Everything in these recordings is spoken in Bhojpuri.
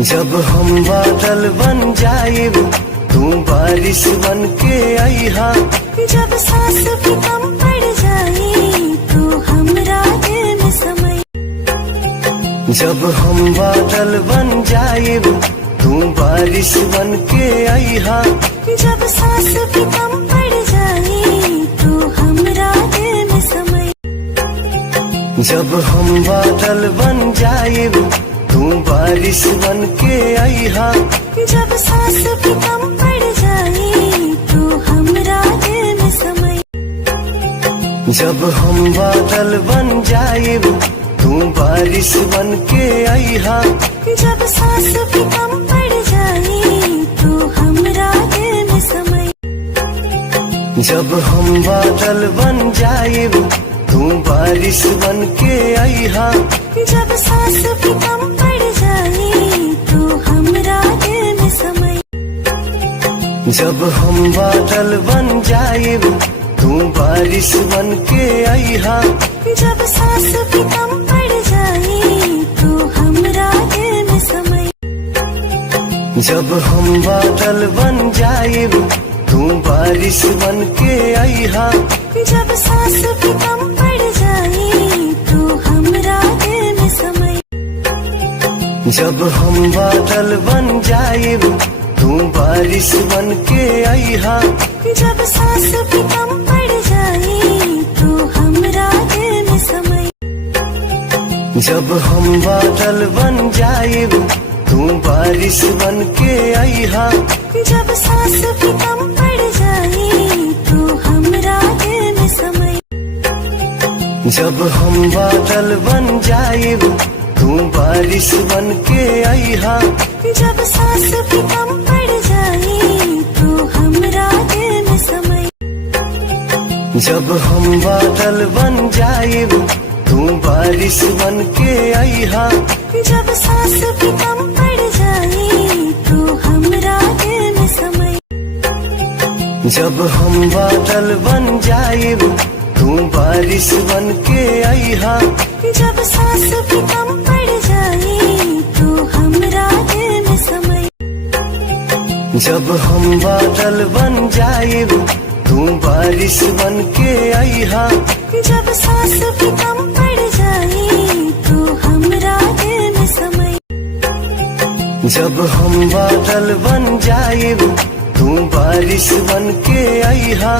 जब हम बादल बन जाएब तू बारिश बन के आईहा। जब सांस भी कम पड़ जाए तो हमरा दिल में समय। जब हम बादल बन जाएब तू बारिश बन के आईहा। जब सांस भी कम पड़ जाए तो हमरा दिल में समय। जब हम बादल बन जाएब तू बारिश बन के आईहा। जब सांस भी कम पड़ जाए तो हमरा दिल में समय। जब हम बादल बन जाएब तू बारिश बन के आईहा। जब सांस भी कम पड़ जाए तो हमरा दिल में समय। जब हम बादल बन जाएब तू बारिश बन के आईहा। जब सांस भी कम पड़ जाए तो हमरा दिल में समय। जब हम बादल बन जाएब तू बारिश बन के आईहा। जब सांस भी कम पड़ जाए तो हमरा दिल में समय। जब हम बादल बन जाएब तू बारिश बन के आईहा। जब सांस भी कम पड़ जाए तो हमरा दिल में समय। जब हम बादल बन जाएब तू बारिश बन के आईहा। जब सांस भी कम पड़ जाए तो हमरा दिल में समय। जब हम बादल बन जाएब तू बारिश बन के आईहा। जब सांस भी कम पड़ जाए तो हमरा दिल में समय। जब हम बादल बन जाएब तू बारिश बन के आईहा। जब सांस भी कम पड़ जाए तो हमरा दिल में समय। जब हम बादल बन जाएब तू बारिश बन के आईहा। जब सांस भी कम पड़ जाए तो हमरा दिल में समय। जब हम बादल बन जाएब तू बारिश बन के आईहा। जब सांस भी कम पड़ जाए तो हमरा दिल में समय। जब हम बादल बन जाएब तू बारिश बन के आईहा। जब सांस भी कम पड़ जाए तो हमरा दिल में समय। जब हम बादल बन जाएब तू बारिश बन के आईहा।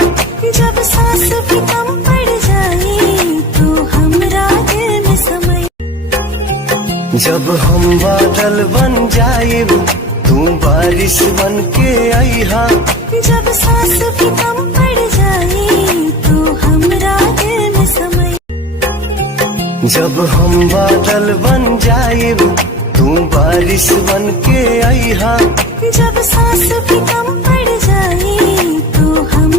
जब सांस भी कम पड़ जाए तो हमरा दिल में समय। जब हम बादल बन जाएब तू बारिश बन के आईहा। जब सांस भी कम पड़ जाए तो हमरा दिल में समय। जब हम बादल बन जाएब तू बारिश बन के आईहा। जब सांस भी कम पड़ जाए तो हम